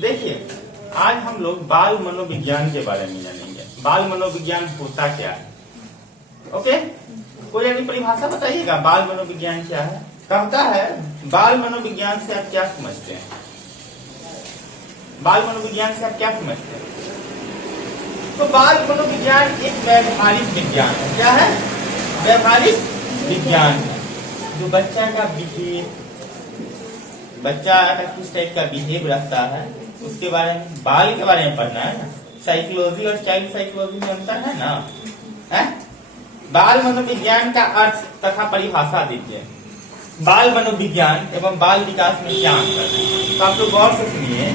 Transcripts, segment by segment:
देखिए, आज हम लोग बाल मनोविज्ञान के बारे में जानेंगे। बाल मनोविज्ञान होता क्या है? ओके, कोई अपनी परिभाषा बताइएगा, बाल मनोविज्ञान क्या है? कहता है बाल मनोविज्ञान से आप क्या समझते हैं? बाल मनोविज्ञान से आप क्या समझते हैं? तो बाल मनोविज्ञान एक व्यवहारिक विज्ञान है। क्या है? व्यवहारिक विज्ञान है, जो बच्चा का बिहेव, बच्चा का किस टाइप का बिहेव रखता है उसके बारे में, बाल के बारे में पढ़ना है ना। साइकोलॉजी और चाइल्ड साइकोलॉजी में अंतर है ना, है? बाल मनोविज्ञान का अर्थ तथा परिभाषा दीजिए। बाल मनोविज्ञान एवं बाल विकास में क्या अंतर है? तो आप लोग गौर से सुनिए।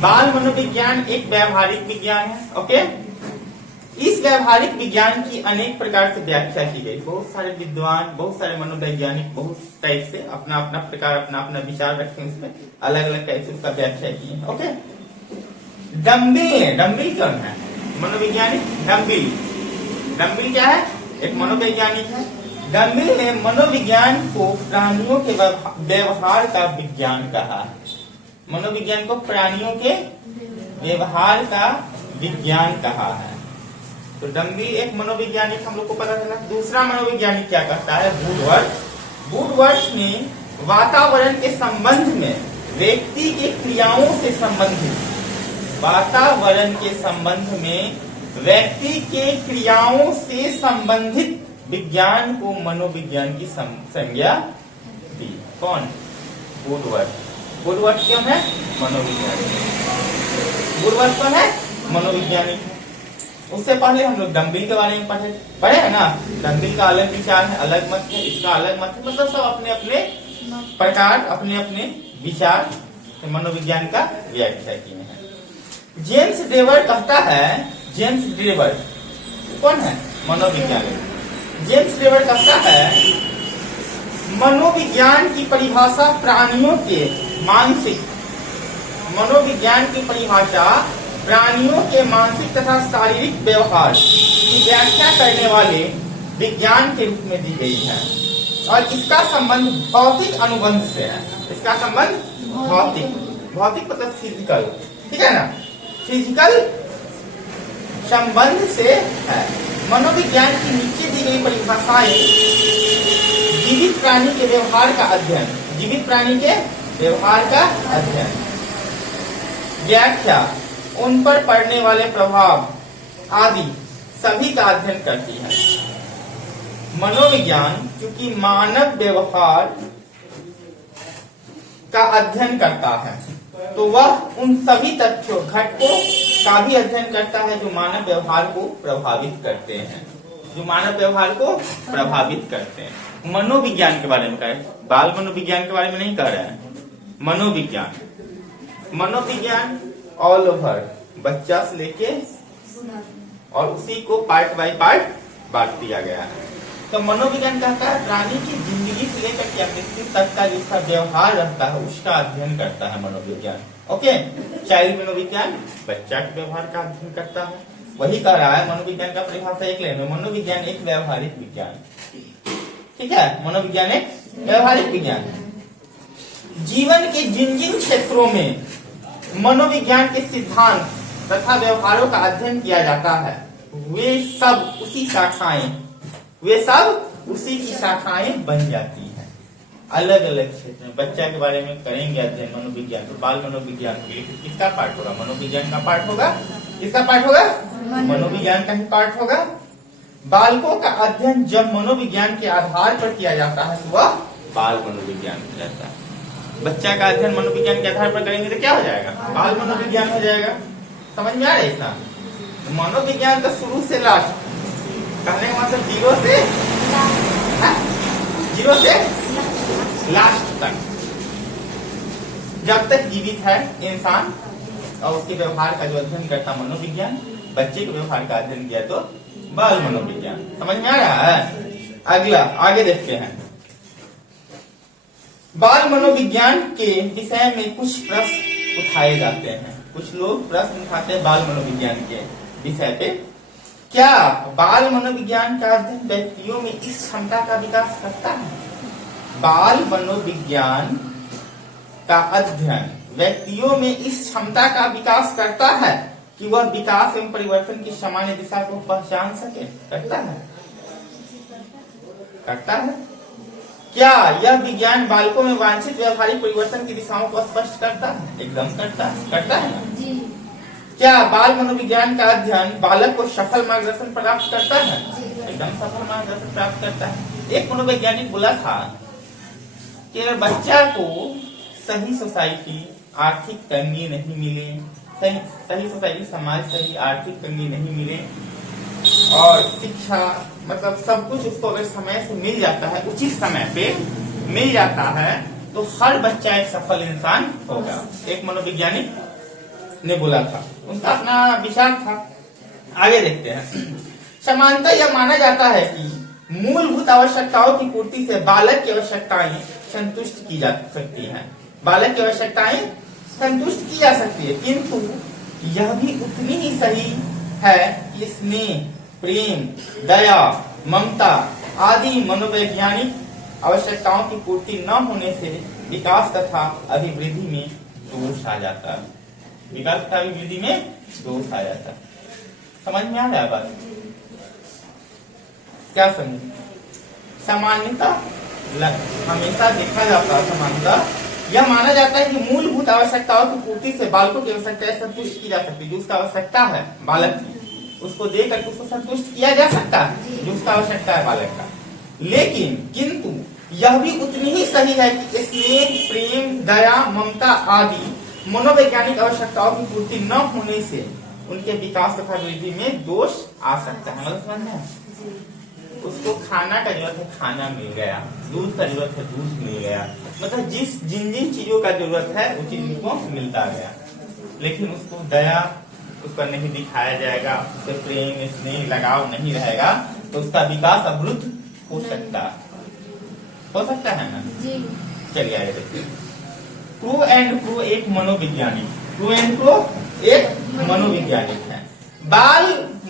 बाल मनोविज्ञान एक व्यवहारिक विज्ञान है। ओके, इस व्यवहारिक विज्ञान की अनेक प्रकार से व्याख्या की गई। बहुत सारे विद्वान, बहुत सारे मनोवैज्ञानिक बहुत टाइप से अपना अपना प्रकार, अपना अपना विचार रखते हैं, उसमें अलग अलग टाइप से उसका व्याख्या की है। ओके, डम्बिल, डम्बिल कौन है? मनोवैज्ञानिक डम्बिल। डम्बिल क्या है? एक मनोवैज्ञानिक है। डम्बिल ने मनोविज्ञान को प्राणियों के व्यवहार का विज्ञान कहा है। मनोविज्ञान को प्राणियों के व्यवहार का विज्ञान कहा है। तो डम्बिल एक मनोवैज्ञानिक हम लोग को पता चला। दूसरा मनोवैज्ञानिक क्या कहता है? वुडवर्थ। वुडवर्थ ने वातावरण के संबंध में व्यक्ति की क्रियाओं से संबंधित, वातावरण के संबंध में व्यक्ति के क्रियाओं से संबंधित विज्ञान को मनोविज्ञान की संज्ञा दी। कौन? वुडवर्थ। वुडवर्थ क्यों है? मनोविज्ञानिक। वुडवर्थ कौन है? मनोविज्ञानिक है। उससे पहले हम लोग डम्बिल के बारे में पढ़े है ना। डम्बिल का अलग विचार है, अलग मत है, इसका अलग मत है, मतलब सब अपने अपने प्रकार, अपने अपने विचार मनोविज्ञान का व्याख्या किए हैं। जेम्स ड्रेवर कहता है, जेम्स ड्रेवर कौन है? मनोविज्ञानिक। जेम्स ड्रेवर कहता है मनोविज्ञान की परिभाषा प्राणियों के मानसिक, मनोविज्ञान की परिभाषा प्राणियों के मानसिक तथा शारीरिक व्यवहार की व्याख्या करने वाले विज्ञान के रूप में दी गई है और इसका संबंध भौतिक अनुबंध से है। इसका संबंध भौतिक, भौतिक मतलब फिजिकल, ठीक है ना, फिजिकल संबंध से है। मनोविज्ञान की नीचे दी गई परिभाषाएं जीवित प्राणी के व्यवहार का अध्ययन, जीवित प्राणी के व्यवहार का अध्ययन, व्याख्या, उन पर पड़ने वाले प्रभाव आदि सभी का अध्ययन करती है। मनोविज्ञान चूंकि मानव व्यवहार का अध्ययन करता है तो वह उन सभी तथ्यों, घटकों का भी अध्ययन करता है जो मानव व्यवहार को प्रभावित करते हैं, जो मानव व्यवहार को प्रभावित करते हैं। मनोविज्ञान के बारे में कह रहे हैं, बाल मनोविज्ञान के बारे में नहीं कह रहे हैं। मनोविज्ञान, मनोविज्ञान ऑल ओवर, बच्चा से लेके और उसी को पार्ट बाय पार्ट बांट दिया गया है। तो मनोविज्ञान कहता है प्राणी की जिंदगी से लेकर के मृत्यु तक का जिसका व्यवहार रहता है उसका अध्ययन करता है मनोविज्ञान। ओके, चाइल्ड मनोविज्ञान बच्चा के व्यवहार का अध्ययन करता है। वही कह रहा है मनोविज्ञान का परिभाषा एक लेने, मनोविज्ञान एक व्यवहारिक विज्ञान, ठीक है। मनोविज्ञान एक व्यवहारिक विज्ञान है। जीवन के जिन जिन क्षेत्रों में मनोविज्ञान के सिद्धांत तथा व्यवहारों का अध्ययन किया जाता है वे सब उसी शाखाएं, वे सब उसी की शाखाएं बन जाती हैं। अलग अलग क्षेत्र में बच्चा के बारे में करेंगे अध्ययन मनोविज्ञान, तो बाल मनोविज्ञान किसका पार्ट होगा? मनोविज्ञान का पार्ट होगा। किसका पार्ट होगा? मनोविज्ञान का ही पार्ट होगा। बालकों का अध्ययन जब मनोविज्ञान के आधार पर किया जाता है तो वह बाल मनोविज्ञान कहलाता है। बच्चा का अध्ययन मनोविज्ञान के आधार पर करेंगे तो क्या हो जाएगा? बाल मनोविज्ञान हो जाएगा। समझ में आ रहा है इतना? मनोविज्ञान तो शुरू से लास्ट, कहने का मतलब जीरो से लास्ट तक, जब तक जीवित है इंसान और उसके व्यवहार का जो अध्ययन करता मनोविज्ञान, बच्चे के व्यवहार का अध्ययन किया तो बाल मनोविज्ञान। समझ में आ रहा है? अगला आगे देखते हैं। बाल मनोविज्ञान के विषय में कुछ प्रश्न उठाए जाते हैं। कुछ लोग प्रश्न उठाते हैं बाल मनोविज्ञान के विषय पे। क्या बाल मनोविज्ञान का अध्ययन व्यक्तियों में इस क्षमता का विकास करता है? बाल मनोविज्ञान का अध्ययन व्यक्तियों में इस क्षमता का विकास करता है कि वह विकास एवं परिवर्तन की सामान्य दिशा को पहचान सके। करता है, करता है। क्या यह विज्ञान बालकों में वांछित व्यवहारिक परिवर्तन की दिशाओं को स्पष्ट करता है? एकदम करता है, करता है ना जी। क्या बाल मनोविज्ञान का अध्ययन बालक को सफल मार्गदर्शन प्राप्त करता है? एकदम सफल मार्गदर्शन प्राप्त करता है। एक मनोवैज्ञानिक बोला था कि अगर बच्चा को सही सोसाइटी, आर्थिक तंगी नहीं मिले, सही सोसाइटी, समाज सही आर्थिक तंगी नहीं मिले और शिक्षा मतलब सब कुछ उसको अगर समय से मिल जाता है, उचित समय पे मिल जाता है, तो हर बच्चा एक सफल इंसान होगा। एक मनोवैज्ञानिक ने बोला था, उनका अपना विचार था। आगे देखते हैं। समानता यह माना जाता है कि मूलभूत आवश्यकताओं की पूर्ति से बालक की आवश्यकताएं संतुष्ट की जा सकती हैं। बालक की आवश्यकताएं संतुष्ट की जा सकती है, किंतु यह भी उतनी ही सही है कि स्नेह, प्रेम, दया, ममता आदि मनोवैज्ञानिक आवश्यकताओं की पूर्ति न होने से विकास तथा अभिवृद्धि में दोष आ जाता है। विकास तथा अभिवृद्धि में दोष आ जाता है। समझ में आ रहा है बात? क्या समझ? सामान्यता हमेशा देखा जाता है, समानता यह माना जाता है कि मूलभूत आवश्यकताओं की पूर्ति से बालकों की आवश्यकताएं संतुष्ट की जा सकती है। जो उसका आवश्यकता है बालक की, उसको देकर उसको संतुष्ट किया जा सकता है, जो उसका आवश्यकता है बालक का। लेकिन किंतु यह भी उतनी ही सही है कि स्नेह, प्रेम, दया, ममता आदि मनोवैज्ञानिक आवश्यकताओं की पूर्ति न होने से उनके विकास तथा वृद्धि में दोष आ सकता है। मतलब समझ में? उसको खाना का जरूरत है, खाना मिल गया, दूध का जरूरत है, दूध मिल गया, मतलब जिन जिन चीजों का जरूरत है वो चीज उसको मिलता गया। लेकिन उसको दया उस पर नहीं दिखाया जाएगा, उससे प्रेम, स्नेह, लगाव नहीं रहेगा, तो उसका विकास अवरुद्ध हो सकता है ना जी। चलिए आगे देखते हैं। प्रू एंड प्रो एक मनोविज्ञानिक, प्रू एंड प्रो एक मनोविज्ञानिक है। बाल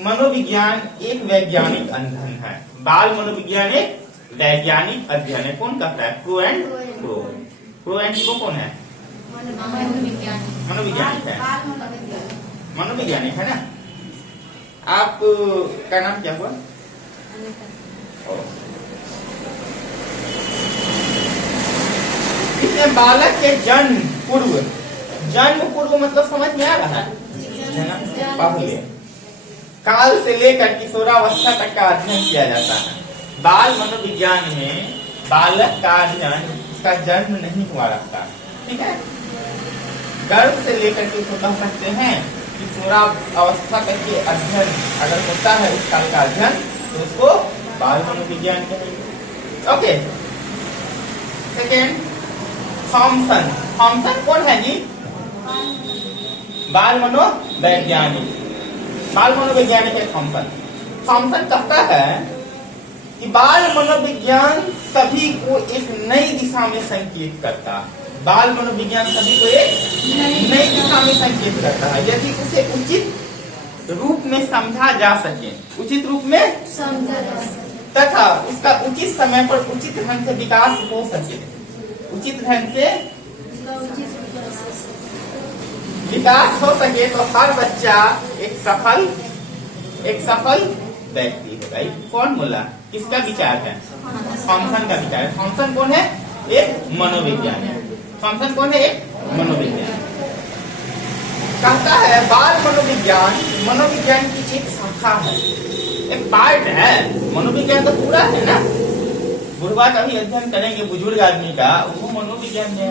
मनोविज्ञान एक वैज्ञानिक अध्ययन है। बाल मनोविज्ञान एक वैज्ञानिक अध्ययन है। कौन कहता है? Pro and pro. Pro and pro कौन है? मनोविज्ञानिक है, मनोवैज्ञानिक है ना। आप का नाम क्या हुआ? इसमें बालक के जन्म पूर्व मतलब समझ में आ रहा है ना? पहले काल से लेकर किशोरावस्था तक का अध्ययन किया जाता है। बाल मनोविज्ञान में बालक का अध्ययन, उसका जन्म नहीं हुआ रहता, ठीक है। गर्भ से लेकर के उसको कह सकते हैं किशोरावस्था तक के अध्ययन अगर होता है, उस काल का अध्ययन, तो उसको बाल मनोविज्ञान कहेंगे। ओके। Second, Thompson. थॉमसन कौन है जी? बाल मनोवैज्ञानिक। बाल मनोवैज्ञानिक है थॉमसन। थॉमसन कहता है कि बाल मनोविज्ञान सभी को एक नई दिशा में संकेत करता है। बाल मनोविज्ञान सभी को एक नई दिशा में संकेत करता है यदि उसे उचित रूप में समझा जा सके, उचित रूप में समझा जा सके तथा उसका उचित समय पर उचित ढंग से विकास हो सके। उचित ढंग से विकास हो सके तो हर बच्चा एक सफल व्यक्ति होगा। कौन बोला? किसका विचार है? थॉमसन का विचार है। थॉमसन कौन है? एक मनोविज्ञानी। थॉमसन कौन है? एक मनोविज्ञानी। कहता है बाल मनोविज्ञान की एक शाखा है, एक पार्ट है। मनोविज्ञान तो पूरा है ना। बुढ़वा का भी अध्ययन करेंगे, बुजुर्ग आदमी का, वो मनोविज्ञान है।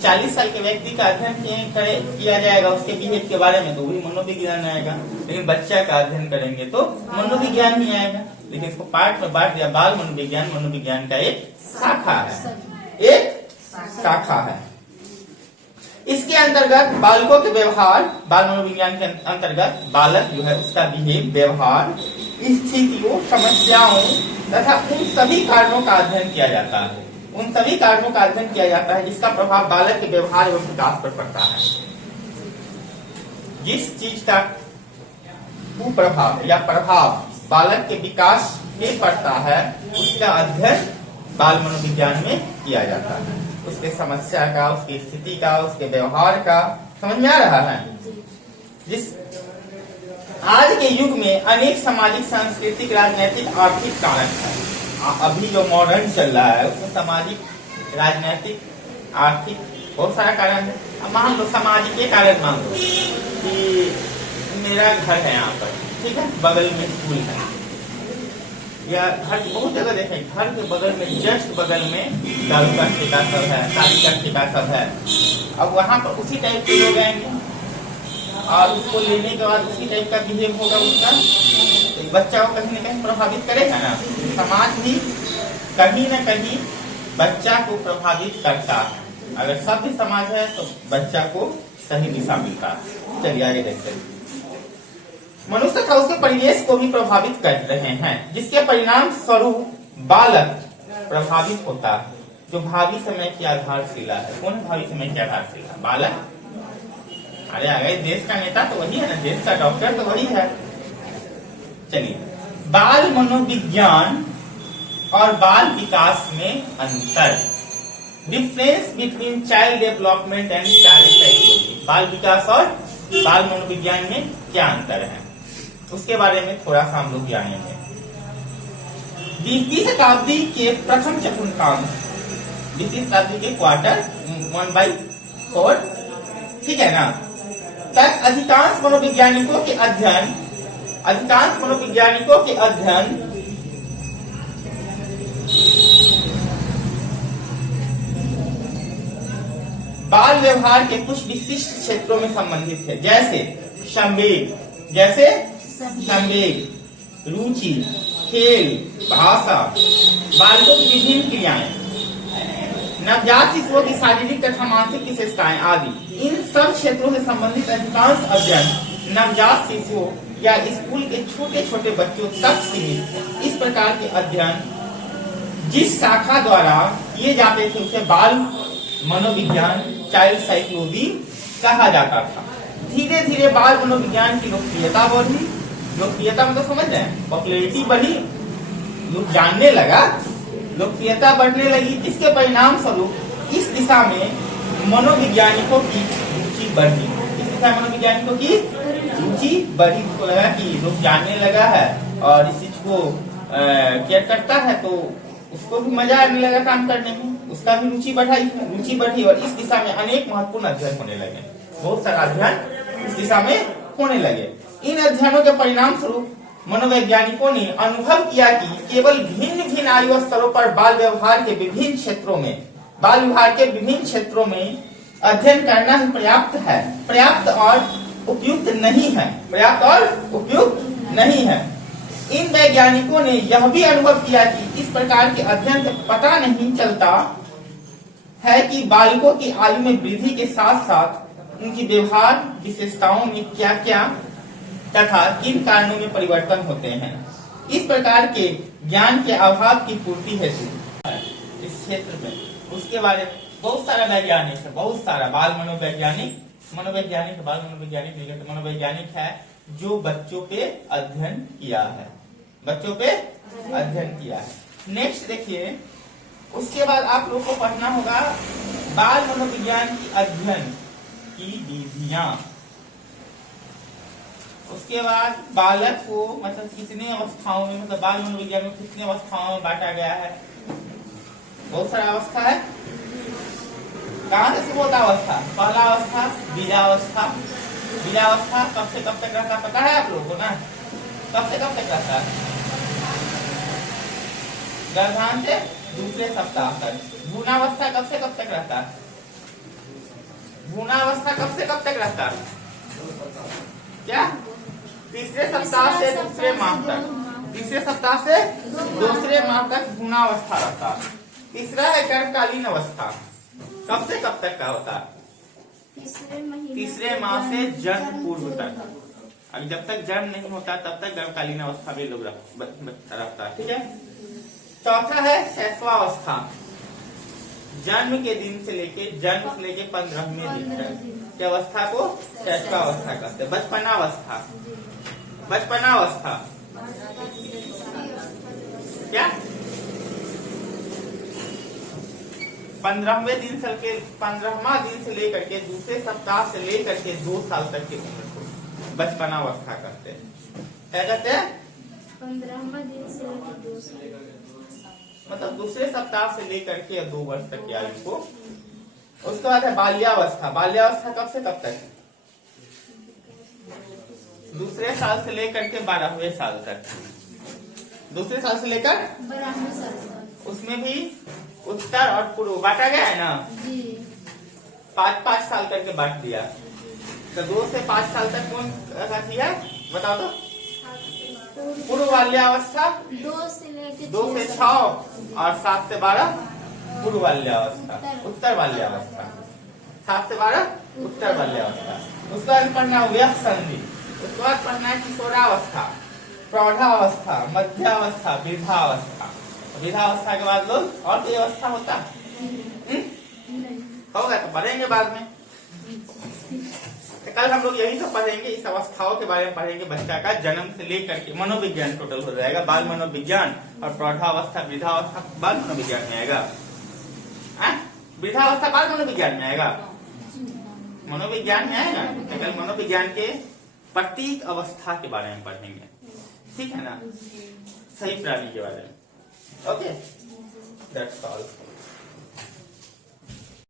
40 साल के व्यक्ति का अध्ययन किया जाएगा उसके बिहेव के बारे में, तो वही मनोविज्ञान आएगा। लेकिन बच्चा का अध्ययन करेंगे तो मनोविज्ञान ही आएगा। लेकिन इसको पार्ट में बांट दिया। बाल मनोविज्ञान का एक शाखा है, एक शाखा है। इसके अंतर्गत बालकों के व्यवहार, बाल मनोविज्ञान के अंतर्गत बालक जो है उसका बिहेव, व्यवहार, स्थितियों, समस्याओं तथा उन सभी कारणों का अध्ययन किया जाता है। उन सभी कारणों का अध्ययन किया जाता है जिसका प्रभाव बालक के व्यवहार एवं विकास पर पड़ता है। जिस चीज का कुप्रभाव या प्रभाव बालक के विकास पे पड़ता है, उसका अध्ययन बाल मनोविज्ञान में किया जाता है। उसके समस्या का, उसकी स्थिति का, उसके व्यवहार का। समझ में आ रहा है? जिस आज के युग में अनेक सामाजिक, सांस्कृतिक, राजनीतिक, आर्थिक कारक है। अभी जो मॉडर्न चल रहा है उसमें सामाजिक, राजनीतिक, आर्थिक बहुत सारा कारण है। अब मान लो सामाजिक के कारण मान लो कि मेरा घर है यहाँ पर, ठीक है, बगल में स्कूल है, या घर बहुत जगह देखें, घर के बगल में, जस्ट बगल में दारू का ठेका सब है, शादी का ठेका सब है। अब वहाँ पर उसी टाइप के लोग आएंगे और उसको लेने के बाद उसी टाइप का बिहेव होगा उसका, तो बच्चा को कहीं न कहीं प्रभावित करेगा ना। समाज भी कहीं न कहीं बच्चा को प्रभावित करता है। अगर सभ्य समाज है तो बच्चा को सही दिशा मिलता है। चलिए आगे देखते हैं। मनुष्य तथा उसके परिवेश को भी प्रभावित कर रहे हैं, जिसके परिणाम स्वरूप बालक प्रभावित होता है, जो भावी समय की आधारशिला है। कौन भावी समय की आधारशिला? बालक। अरे अगर देश का नेता तो वही है ना, देश का डॉक्टर तो वही है। चलिए, बाल मनोविज्ञान और बाल विकास में अंतर। Difference between child development and child psychology. बाल विकास और बाल मनोविज्ञान में क्या अंतर है, उसके बारे में थोड़ा सा हम लोग जानेंगे। 20वीं शताब्दी के प्रथम चतुर्थांश, 20वीं शताब्दी के क्वार्टर 1/4, ठीक है ना, तक अधिकांश मनोवैज्ञानिकों के अध्ययन बाल व्यवहार के कुछ विशिष्ट क्षेत्रों में संबंधित है, जैसे संवेग, रुचि, खेल, भाषा, बालकों की विभिन्न क्रियाएं, नवजात शिशुओं की शारीरिक तथा मानसिक विशेषताएं आदि। इन सब क्षेत्रों से संबंधित अधिकांश अध्ययन नवजात शिशुओं या स्कूल के छोटे छोटे बच्चों तक सीमित है। इस प्रकार के अध्ययन जिस शाखा द्वारा किए जाते थे उसे बाल मनोविज्ञान, चाइल्ड साइकोलॉजी कहा जाता था। धीरे धीरे बाल मनोविज्ञान की लोकप्रियता बढ़ी। लोकप्रियता मतलब समझ रहे हैं, पॉपुलैरिटी बढ़ी, लोग जानने लगा, लोकप्रियता बढ़ने लगी, जिसके परिणाम स्वरूप इस दिशा में मनोवैज्ञानिकों की रुचि बढ़ी। इस दिशा में मनोवैज्ञानिकों की रुचि बढ़ी। उसको लगा कि लोग जानने लगा है और इस चीज को केयर करता है, तो उसको भी मजा आने लगा काम करने में, उसका भी रुचि बढ़ी और इस दिशा में अनेक महत्वपूर्ण अध्ययन होने लगे। बहुत सारा अध्ययन इस दिशा में होने लगे। इन अध्ययनों के परिणाम स्वरूप मनोवैज्ञानिकों ने अनुभव किया कि केवल भिन्न भिन्न आयु स्तरों पर बाल व्यवहार के विभिन्न क्षेत्रों में अध्ययन करना ही पर्याप्त और उपयुक्त नहीं है। इन वैज्ञानिकों ने यह भी अनुभव किया कि इस प्रकार के अध्ययन से पता नहीं चलता है कि बालकों की आयु में वृद्धि के साथ साथ उनकी व्यवहार विशेषताओं में क्या क्या तथा किन कारणों में परिवर्तन होते हैं। इस प्रकार के ज्ञान के अभाव की पूर्ति हेतु इस क्षेत्र में उसके बारे में बहुत सारा वैज्ञानिक है, बहुत सारा बाल मनोवैज्ञानिक है जो बच्चों पे अध्ययन किया है। नेक्स्ट देखिए, उसके बाद आप लोग को पढ़ना होगा बाल मनोविज्ञान की अध्ययन की विधियां। उसके बाद बालक को मतलब कितने अवस्थाओं में, मतलब बाल मनोविज्ञान में कितने अवस्थाओं में बांटा गया है। बहुत सारा अवस्था है। कहाँ से शुरू होता अवस्था? पहला अवस्था बीजावस्था। बीजावस्था कब से कब तक रहता पता है आप लोगों को ना? कब से कब तक रहता है? गर्भांत से दूसरे सप्ताह तक। भ्रूणावस्था कब से कब तक रहता है? भ्रूणावस्था कब से कब तक रहता है? क्या? तीसरे सप्ताह से दूसरे माह तक। तीसरे सप्ताह से दूसरे माह तक भ्रूणावस्था रहता है। तीसरा है गर्भकालीन अवस्था। कब से कब तक का होता है? तीसरे माह से जन्म पूर्व तक। अब जब तक जन्म नहीं होता तब तक गर्भकालीन अवस्था में लोग रहता है, ठीक है। चौथा है शैशवावस्था। जन्म के दिन से लेके 15वें दिन तक की अवस्था को शैशवावस्था कहते हैं। बचपनावस्था क्या? 15वें दिन से 15वां दिन से लेकर के दूसरे सप्ताह से लेकर के 2 साल तक की उम्र को बचपनावस्था कहते हैं। क्या कहते हैं? 15वां दिन से लेकर 2 साल, मतलब दूसरे सप्ताह से लेकर के 2 वर्ष तक की आयु को। उसके बाद है बाल्यावस्था। बाल्यावस्था कब से कब तक? दूसरे साल से लेकर के 12वें साल तक। दूसरे साल से लेकर 12वें साल तक। उसमें भी उत्तर और पूर्व बांटा गया है ना जी। 5-5 साल करके बांट दिया। तो 2 से 5 साल तक कौन साथी है बताओ तो? पूर्व बाल्यावस्था 2 से लेकर 2 से 6 और 7 से 12 पूर्व बाल्यावस्था। उत्तर बाल्यावस्था 7 से 12 उत्तर बाल्यावस्था। उसके बाद पढ़ना हो गया संधि। उसके बाद पढ़ना है किशोरावस्था, प्रौढ़ावस्था, मध्यावस्था, वृद्धावस्था। वृद्धावस्था के बाद लोग और कोई अवस्था होता होगा तो पढ़ेंगे बाद में। तो कल हम लोग यही सब पढ़ेंगे, इस अवस्थाओं के बारे में पढ़ेंगे। बच्चा का जन्म से लेकर के मनोविज्ञान टोटल हो जाएगा। बाल मनोविज्ञान और प्रौढ़ावस्था वृद्धावस्था बाल मनोविज्ञान में आएगा। वृद्धावस्था बाल मनोविज्ञान में आएगा, मनोविज्ञान में आएगा। कल मनोविज्ञान के प्रत्येक अवस्था के बारे में पढ़ेंगे, ठीक है ना? सही प्राणी के बारे में। Okay, that's all.